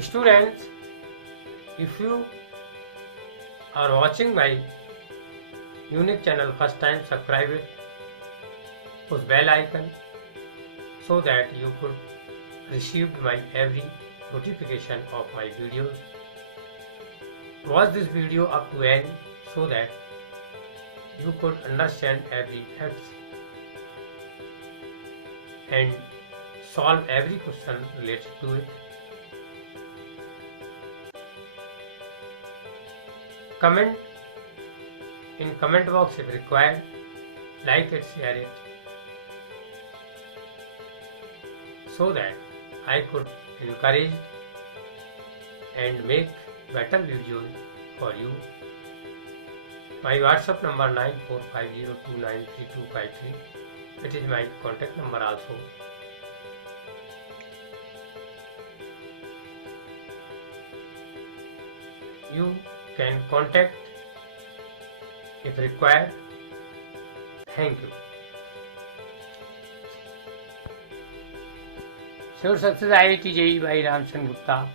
Students, if you are watching my unique channel first time, subscribe it, push bell icon so that you could receive my every notification of my videos. Watch this video up to end so that you could understand every facts and solve every question related to it. Comment in comment box if required, like it, share it, so that I could encourage and make better videos for you. My WhatsApp number 9450293253. It is my contact number also. You can contact if required. Thank you. Sure Success IIT JEE by Ramchandra Gupta.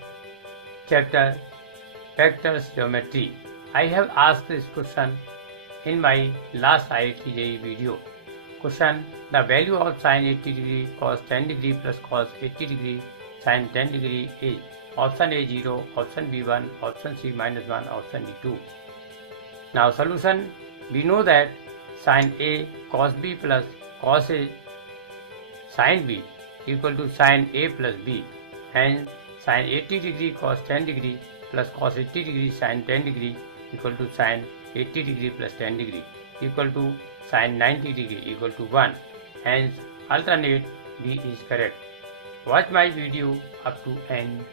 Chapter Vectors Geometry. I have asked this question in my last IIT JEE video. Question: the value of sin 80 degree cos 10 degree plus cos 80 degree sin 10 degree is option A 0, option B 1, option C minus 1, option D 2. Now solution: we know that sin A cos B plus cos A sin B equal to sin A plus B, and sin 80 degree cos 10 degree plus cos 80 degree sin 10 degree equal to sin 80 degree plus 10 degree equal to sin 90 degree equal to 1. Hence alternate B is correct. Watch my video up to end.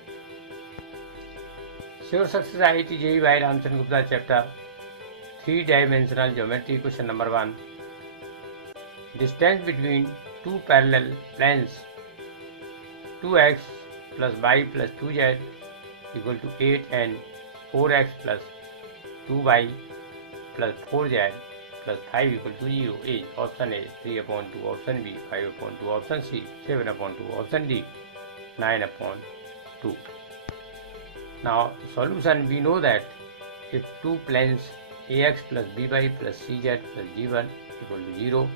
Sure Success IIT JEE by Ramchandra Gupta. Chapter 3-dimensional geometry. Question number 1. Distance between two parallel planes 2x plus y plus 2z equal to 8 and 4x plus 2y plus 4z plus 5 equal to 0 is option A 3/2, option B 5/2, option C 7/2, option D 9/2. Now solution: we know that if two planes ax plus by plus cz plus g1 equal to 0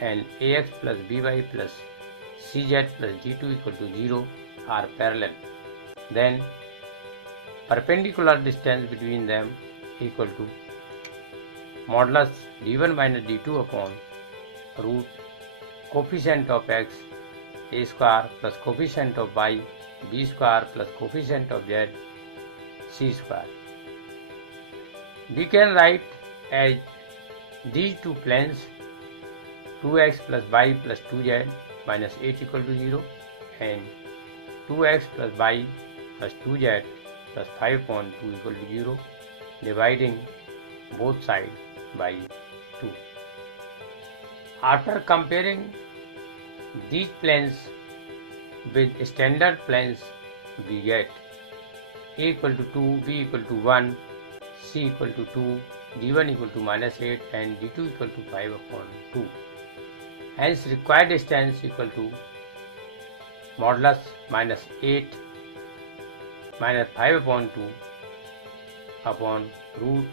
and ax plus by plus cz plus g2 equal to 0 are parallel, then perpendicular distance between them equal to modulus d1 minus d2 upon root coefficient of x a square plus coefficient of y b square plus coefficient of z c square. We can write as these two planes 2x plus y plus 2z minus 8 equal to 0 and 2x plus y plus 2z plus 5/2 equal to 0, dividing both sides by 2. After comparing these planes with standard planes, we get a equal to 2, b equal to 1, c equal to 2, d1 equal to minus 8 and d2 equal to 5/2. Hence required distance equal to modulus minus 8 minus 5/2 upon root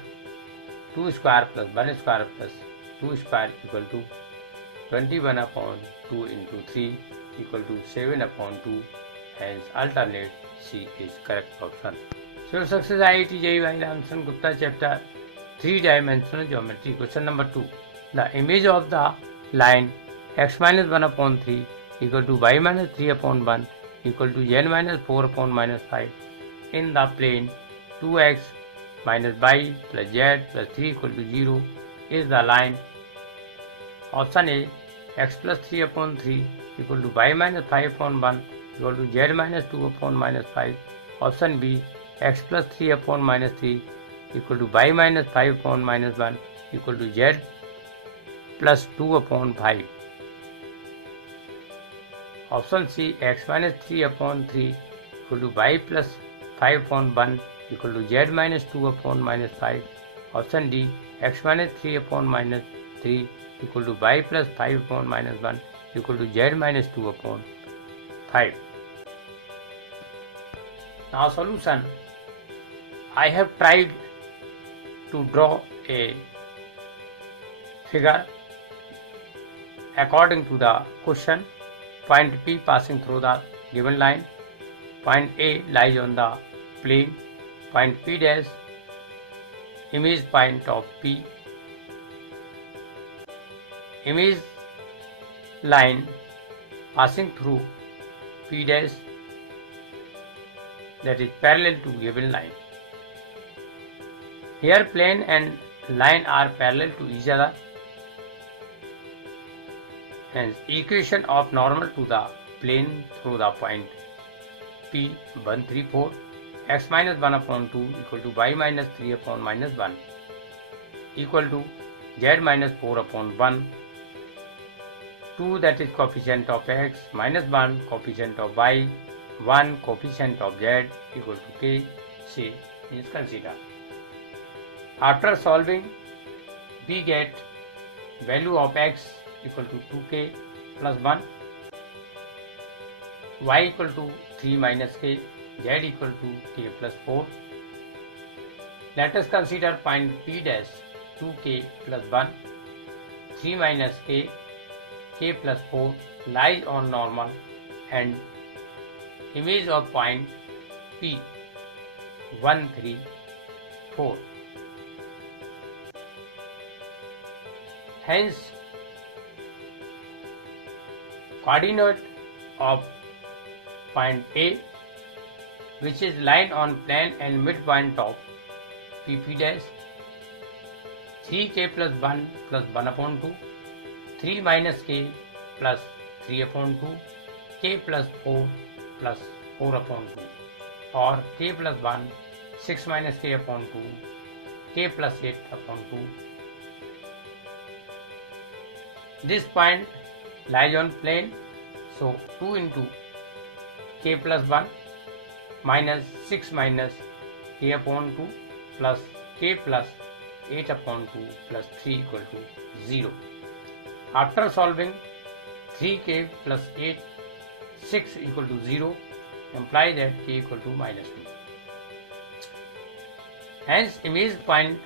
2 square plus 1 square plus 2 square equal to 21/2 into 3 equal to 7/2. Hence alternate C is correct option. Sure Success IIT JEE by Ramchandra Gupta. Chapter 3-dimensional geometry. Question number 2. The image of the line x minus 1/3 equal to y minus 3/1 equal to z minus 4/-5 in the plane 2x minus y plus z plus 3 equal to 0 is the line. Option A x plus 3/3 equal to y minus 5/1 equal to z minus 2/-5. Option B x plus 3/-3 equal to y minus 5/-1 equal to z plus 2/5. Option C x minus 3/3 equal to y plus 5/1 equal to z minus 2/-5. Option D x minus 3/-3 equal to y plus 5/-1 equal to z minus 2/5. Now solution. I have tried to draw a figure according to the question. Point P passing through the given line. Point A lies on the plane. Point P dash image point of P. Image line passing through P dash, that is parallel to given line. Here plane and line are parallel to each other. Hence equation of normal to the plane through the point P 1, 3, 4. X minus 1 upon 2 equal to y minus 3 upon minus 1 equal to z minus 4 upon 1. 2, that is coefficient of x, minus 1 coefficient of y, 1 coefficient of z equal to k. C is considered. After solving, we get value of x equal to 2k plus 1, y equal to 3 minus k, z equal to k plus 4. Let us consider point P dash 2k plus 1, 3 minus k, k plus 4 lies on normal and image of point P 1, 3, 4. Hence, coordinate of point A, which is line on plane and midpoint of PP dash, 3k plus 1 plus 1 upon 2, 3 minus k plus 3 upon 2, k plus 4 plus 4 upon 2, or k plus 1, 6 minus k upon 2, k plus 8 upon 2. This point lies on plane, so 2 into k plus 1 minus 6 minus k upon 2 plus k plus 8 upon 2 plus 3 equal to 0. After solving, 3k plus 8, 6 equal to 0 implies that k equal to minus 2. Hence, image point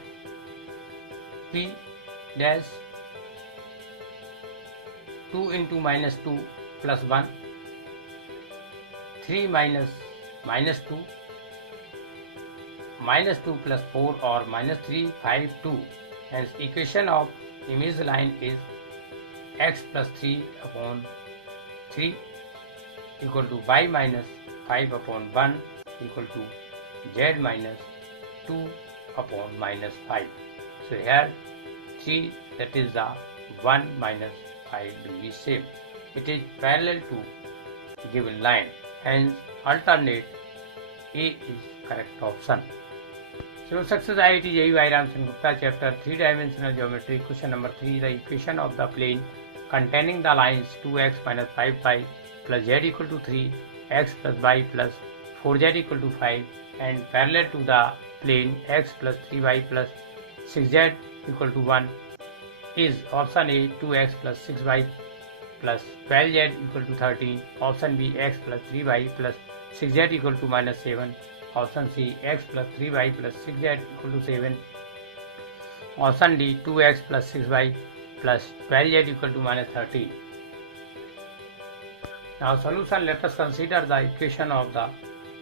P dash 2 into minus 2 plus 1, 3 minus minus 2, minus 2 plus 4 or minus 3, 5, 2. Hence equation of image line is x plus 3 upon 3 equal to y minus 5 upon 1 equal to z minus 2 upon minus 5. So here 3, that is the 1 minus 5 will be same. It is parallel to given line. Hence alternate A is correct option. So success IIT JEE Ram Sen Gupta chapter 3-dimensional geometry. Question number 3. The equation of the plane containing the lines 2x minus 5y plus z equal to 3, x plus y plus 4z equal to 5 and parallel to the plane x plus 3y plus 6z equal to 1 is option A 2x plus 6y plus 12z equal to 13, option B x plus 3y plus 6z equal to minus 7, option C x plus 3y plus 6z equal to 7, option D 2x plus 6y plus 12z equal to minus 13. Now solution, let us consider the equation of the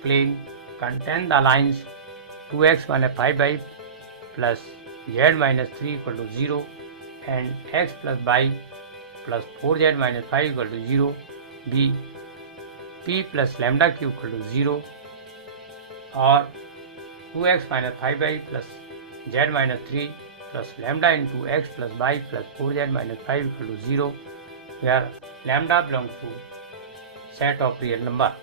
plane contain the lines 2x minus 5y plus z minus 3 equal to 0 and x plus y plus 4z minus 5 equal to 0, b p plus lambda q equal to 0, or 2x minus 5y plus z minus 3 plus lambda into x plus y plus 4z minus 5 equal to 0, where lambda belongs to set of real number.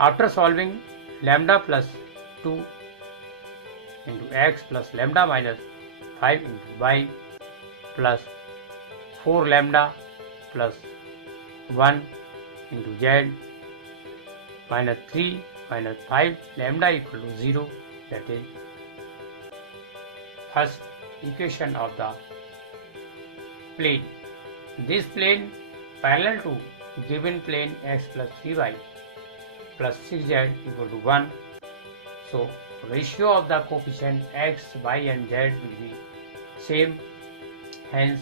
After solving, lambda plus 2 into x plus lambda minus 5 into y plus 4 lambda plus 1 into z minus 3 minus 5 lambda equal to 0, that is first equation of the plane. This plane parallel to given plane x plus 3y plus 6z equal to 1. So ratio of the coefficient x, y and z will be same. Hence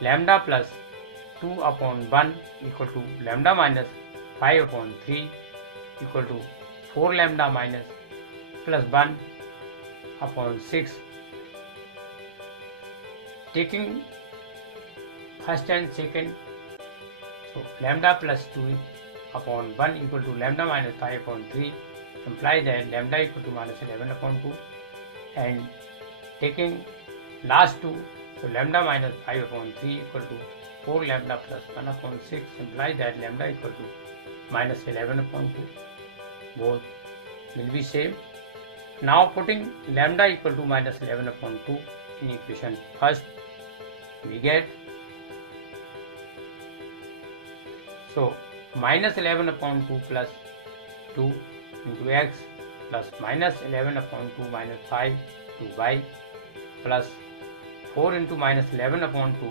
lambda plus 2 upon 1 equal to lambda minus 5 upon 3 equal to 4 lambda minus plus 1 upon 6. Taking first and second, so lambda plus 2 upon 1 equal to lambda minus 5 upon 3 implies that lambda equal to minus 11 upon 2, and taking last two, so lambda minus 5 upon 3 equal to 4 lambda plus 1 upon 6 implies that lambda equal to minus 11 upon 2. Both will be same. Now putting lambda equal to minus 11 upon 2 in equation first, we get, so minus 11 upon 2 plus 2 into x plus minus 11 upon 2 minus 5 to y plus 4 into minus 11 upon 2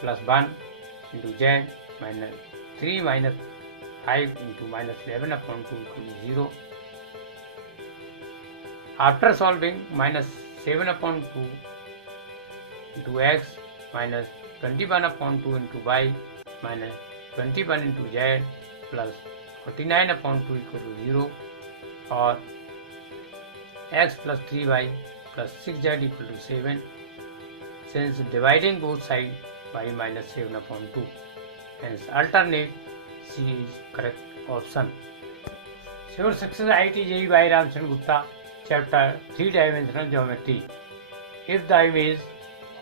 plus 1 into z minus 3 minus 5 into minus 11 upon 2 equal to 0. After solving, minus 7 upon 2 into x minus 21 upon 2 into y minus 21 into z plus 49 upon 2 equal to 0, or x plus 3y plus 6z equal to 7, since dividing both sides by minus 7 upon 2. Hence alternate C is correct option. Sure success IIT JEE by Ramchandra Gupta, chapter 3-dimensional geometry. If the image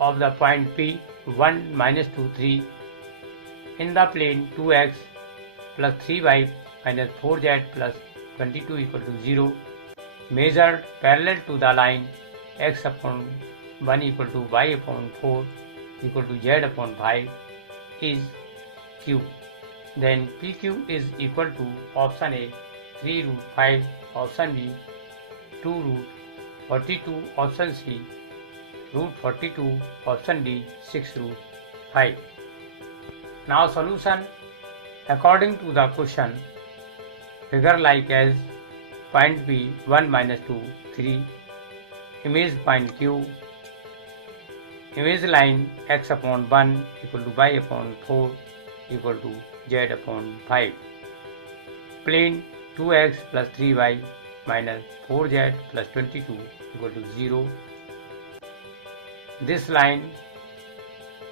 of the point P 1, minus 2, 3 in the plane 2x plus 3y minus 4z plus 22 equal to 0 measured parallel to the line x upon 1 equal to y upon 4 equal to z upon 5 is Q, then PQ is equal to option A 3 root 5, option B 2 root 42, option C root 42, option D 6 root 5. Now solution according to the question. Figure like as point P 1 minus 2 3, image point Q, image line x upon 1 equal to y upon 4 equal to z upon 5, plane 2x plus 3y minus 4z plus 22 equal to 0. This line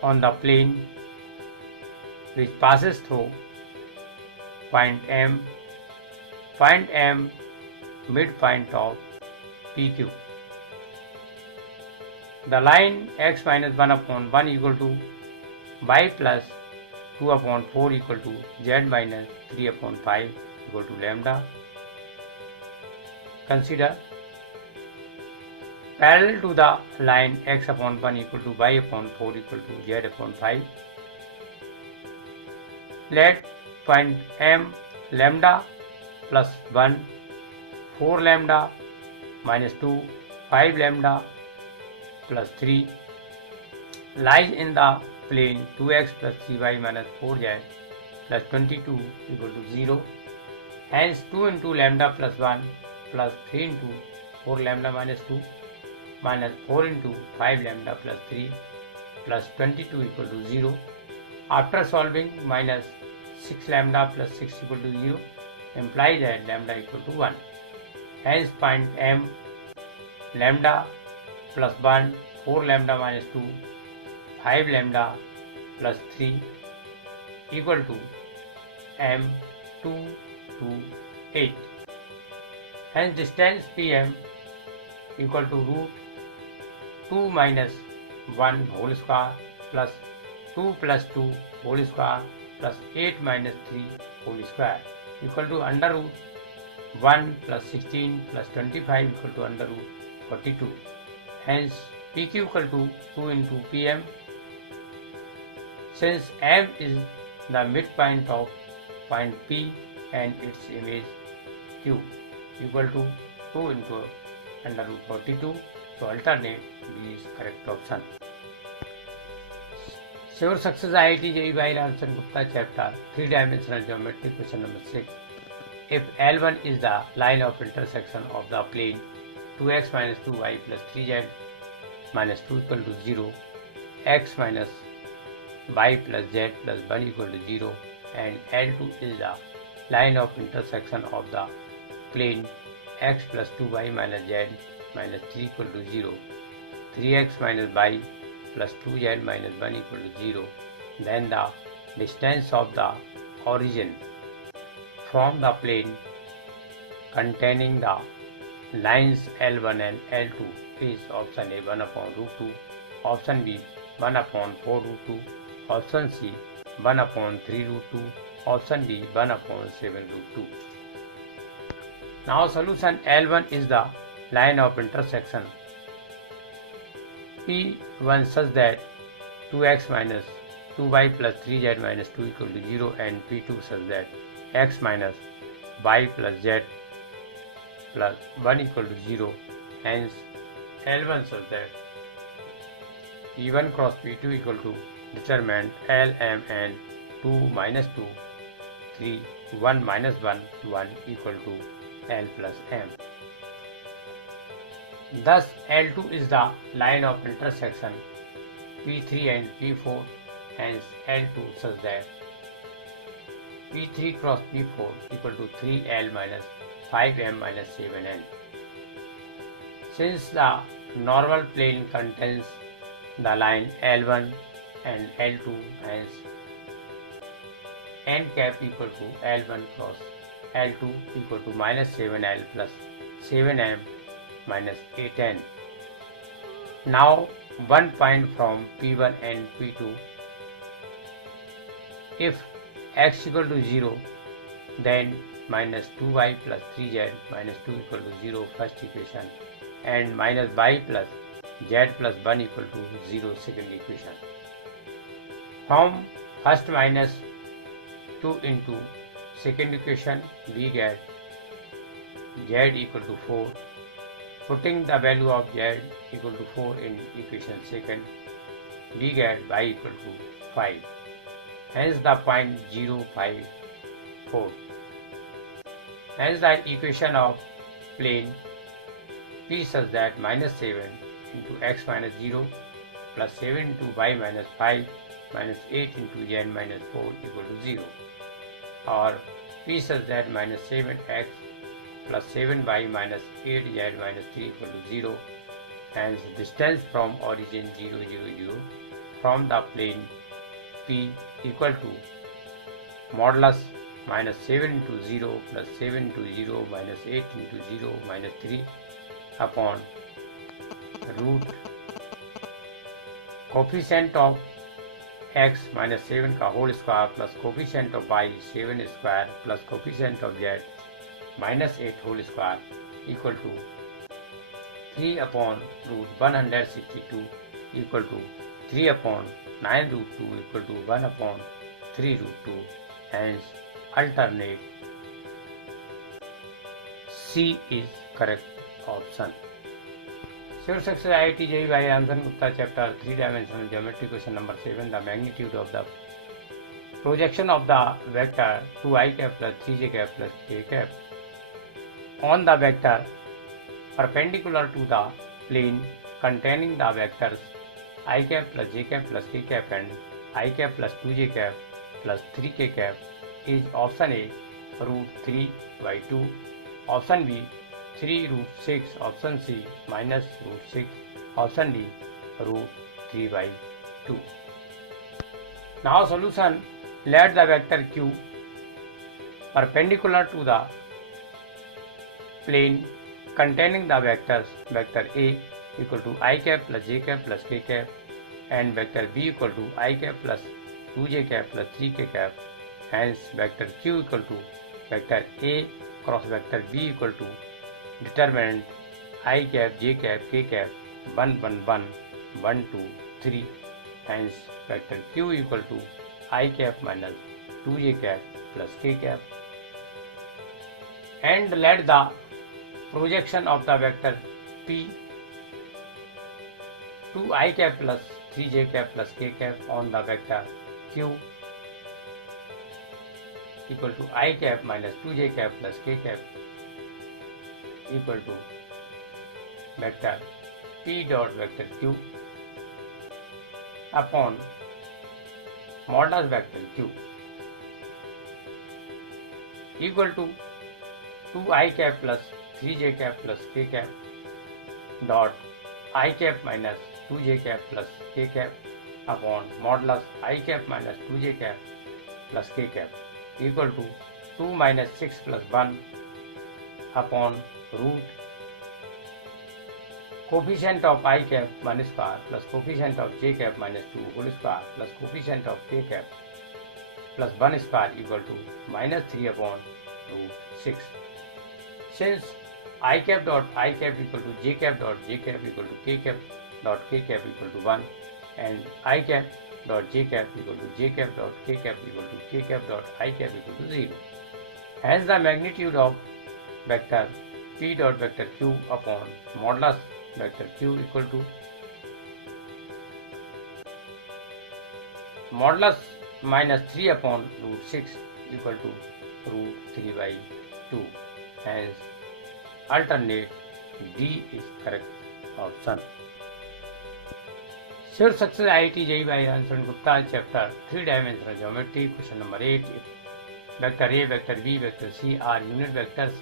on the plane which passes through point M, midpoint of PQ. The line x minus 1 upon 1 equal to y plus 2 upon 4 equal to z minus 3 upon 5 equal to lambda. Consider parallel to the line x upon 1 equal to y upon 4 equal to z upon 5. Let point M lambda plus 1, 4 lambda minus 2, 5 lambda plus 3 lies in the plane 2x plus 3y minus 4z plus 22 equal to 0. Hence 2 into lambda plus 1 plus 3 into 4 lambda minus 2 minus 4 into 5 lambda plus 3 plus 22 equal to 0. After solving, minus 6 lambda plus 6 equal to 0 implies that lambda equal to 1. Hence point M lambda plus 1, 4 lambda minus 2, 5 lambda plus 3 equal to M 2 to 8. Hence distance PM equal to root 2 minus 1 whole square plus 2 plus 2 whole square plus 8 minus 3 whole square equal to under root 1 plus 16 plus 25 equal to under root 42. Hence PQ equal to 2 into PM. Since M is the midpoint of point P and its image Q equal to 2 into under root 42, so alternate B is correct option. Sure success IIT JEE by Ramchandra Gupta, chapter 3-dimensional geometry, question number 6. if L1 is the line of intersection of the plane 2x minus 2y plus 3z minus 2 equal to 0, x minus y plus z plus 1 equal to 0, and L2 is the line of intersection of the plane x plus 2y minus z minus 3 equal to 0, 3x minus y plus 2z minus 1 equal to 0, then the distance of the origin from the plane containing the lines L1 and L2 is option A 1 upon root 2, option B 1 upon 4 root 2, option C 1 upon 3 root 2, option D 1 upon 7 root 2. Now solution: L1 is the line of intersection P1 such that 2x minus 2y plus 3z minus 2 equal to 0, and P2 such that x minus y plus z plus 1 equal to 0. Hence L1 such that P1 cross P2 equal to determinant Lm and 2 minus 2 3 1 minus 1 1 equal to L plus m. Thus L2 is the line of intersection P3 and P4, hence L2 such that P3 cross P4 equal to 3L minus 5m minus 7n. Since the normal plane contains the line L1 and L2, hence n cap equal to L1 cross L2 equal to minus 7L plus 7m minus 8n. Now one point from P1 and P2. If x equal to 0, then minus 2y plus 3z minus 2 equal to 0 first equation, and minus y plus z plus 1 equal to 0 second equation. From first minus 2 into second equation, we get z equal to 4. Putting the value of z equal to 4 in equation second, we get y equal to 5. Hence the point 0, 5, 4. Hence the equation of plane P such that minus 7 into x minus 0 plus 7 into y minus 5 minus 8 into z minus 4 equal to 0, or P such that minus 7x plus 7y minus 8z minus 3 equal to 0. Hence distance from origin 0, 0, 0 from the plane P equal to modulus minus 7 into 0 plus 7 into 0 minus 8 into 0 minus 3 upon root coefficient of x minus 7 का whole square plus coefficient of y 7 square plus coefficient of z minus 8 whole square equal to 3 upon root 162 equal to 3 upon 9 root 2 equal to 1 upon 3 root 2. Hence alternate C is correct option. Sure success IIT JEE by Ramzan Gupta, chapter 3-dimensional geometry, question number 7. The magnitude of the projection of the vector 2i cap plus 3j cap plus k cap on the vector perpendicular to the plane containing the vectors I cap plus j cap plus k cap and I cap plus 2j cap plus 3k cap is option A root 3 by 2, option B 3 root 6, option C minus root 6, option D root 3 by 2. Now solution: let the vector q perpendicular to the plane containing the vectors vector A equal to I cap plus j cap plus k cap and vector B equal to I cap plus 2j cap plus 3k cap. Hence vector q equal to vector A cross vector B equal to determinant I cap j cap k cap 1 1 1 1 2 3. Hence vector q equal to I cap minus 2j cap plus k cap. And let the projection of the vector P 2i cap plus 3j cap plus k cap on the vector q equal to I cap minus 2j cap plus k cap equal to vector p dot vector q upon modulus vector q equal to 2I cap plus 3j cap plus k cap dot I cap minus 2j cap plus k cap upon modulus I cap minus 2j cap plus k cap equal to 2 minus 6 plus 1 upon root coefficient of I cap 1 square plus coefficient of j cap minus 2 whole square plus coefficient of k cap plus 1 square equal to minus 3 upon root 6. Since I cap dot I cap equal to j cap dot j cap equal to k cap dot k cap equal to 1 and I cap dot j cap equal to j cap dot k cap equal to k cap dot I cap equal to 0. Hence the magnitude of vector p dot vector q upon modulus vector q equal to modulus minus 3 upon root 6 equal to root 3 by 2. Hence alternate D is correct option. Sure success IIT JEE by Answer Gupta chapter 3 dimensional geometry question number 8. Vector A, vector B, vector C are unit vectors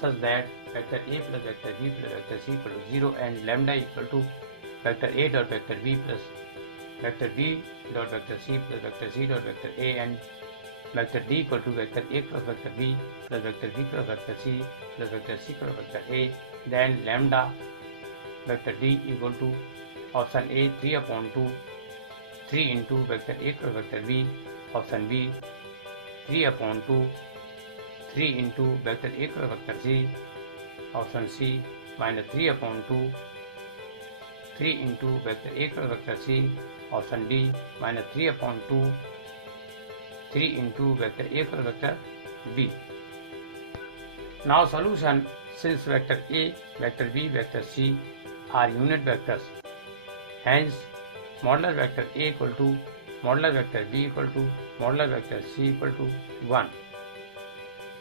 such that vector A plus vector B plus vector C equal to 0 and lambda equal to vector A dot vector B plus vector B dot vector C plus vector C dot vector A and vector D equal to vector A cross vector B plus vector B cross vector C plus vector C cross vector A, then lambda vector D equal to option A 3 upon 2 3 into vector A cross vector B, option B 3 upon 2 3 into vector A cross vector C, option C minus 3 upon 2 3 into vector A cross vector C, option D minus 3 upon 2 3 into vector A cross vector B. Now solution. Since vector A, vector B, vector C are unit vectors, hence modular vector A equal to modular vector B equal to modular vector C equal to 1.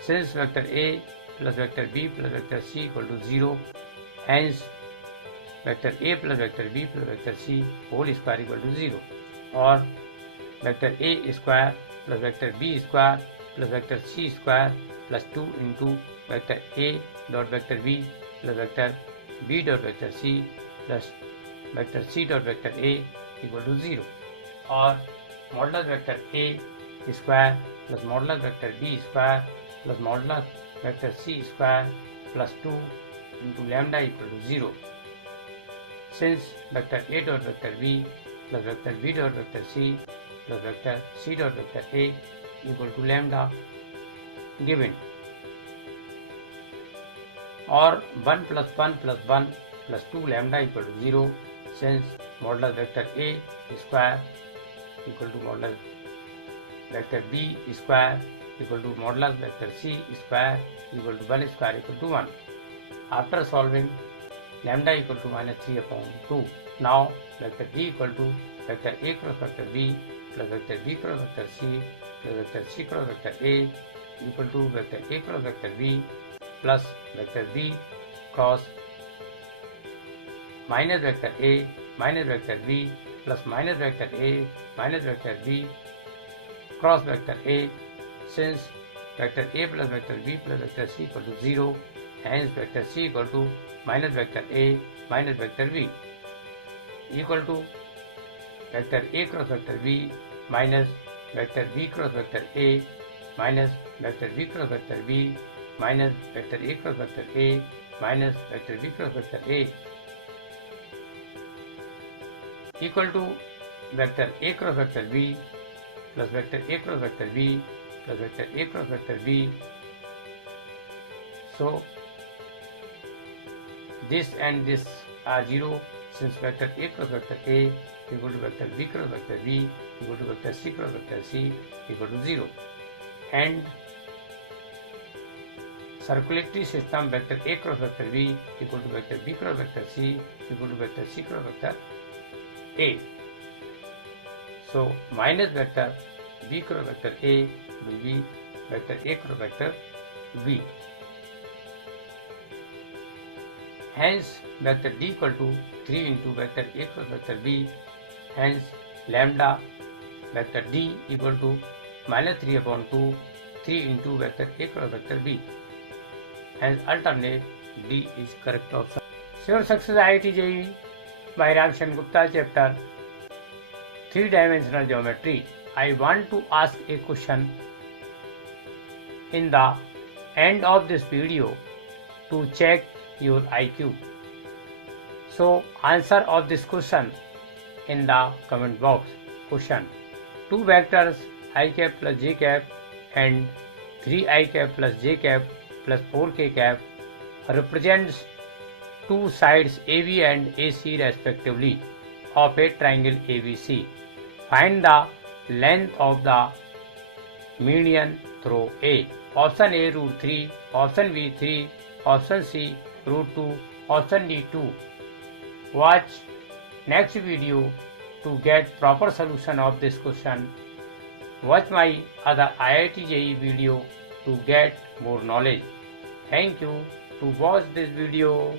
Since vector A plus vector B plus vector C equal to 0, hence vector A plus vector B plus vector C whole square equal to 0, or vector A square plus vector B square plus vector C square plus 2 into vector A dot vector B plus vector B dot vector C plus vector C dot vector A equal to 0, or modulus vector A square plus modulus vector B square plus modulus vector C square plus 2 into lambda equal to 0. Since vector A dot vector B plus vector B dot vector C plus vector C dot vector A equal to lambda given, or 1 plus 1 plus 1 plus 2 lambda equal to 0, since modulus vector A square equal to modulus vector B square equal to modulus vector C square equal to 1 square equal to 1. After solving, lambda equal to minus 3 upon 2. Now vector D equal to vector A cross vector B plus vector B cross vector C plus vector C cross vector A equal to vector A cross vector B plus vector B cross minus vector A minus vector B plus minus vector A minus vector B cross vector A. Since vector A plus vector B plus vector C equal to 0, hence vector C equal to minus vector A minus vector B equal to vector A cross vector B minus vector B cross vector A minus vector B cross vector B minus vector A cross vector A minus vector B cross vector A equal to vector A cross vector B plus vector A cross vector B plus vector A cross vector B. So this and this are 0, since vector A cross vector A equal to vector B cross vector B equal to vector C cross vector C equal to 0, and circulatory system vector A cross vector B equal to vector B cross vector C equal to vector C cross vector A. So minus vector B cross vector A will be vector A cross vector B. Hence vector D equal to 3 into vector A cross vector B. Hence lambda vector D equal to minus 3 upon 2, 3 into vector A cross vector B. Hence alternate D is correct option. Sure success IIT JEE by Ram Gupta, chapter 3-dimensional geometry. I want to ask a question in the end of this video to check your IQ. So answer of this question in the comment box. Question: two vectors I cap plus j cap and 3i cap plus j cap plus 4k cap represents two sides AB and AC respectively of a triangle ABC. Find the length of the median through A. Option A root 3, option B 3, option C root 2, option D 2. Watch next video to get proper solution of this question. Watch my other IIT JEE video to get more knowledge. Thank you to watch this video.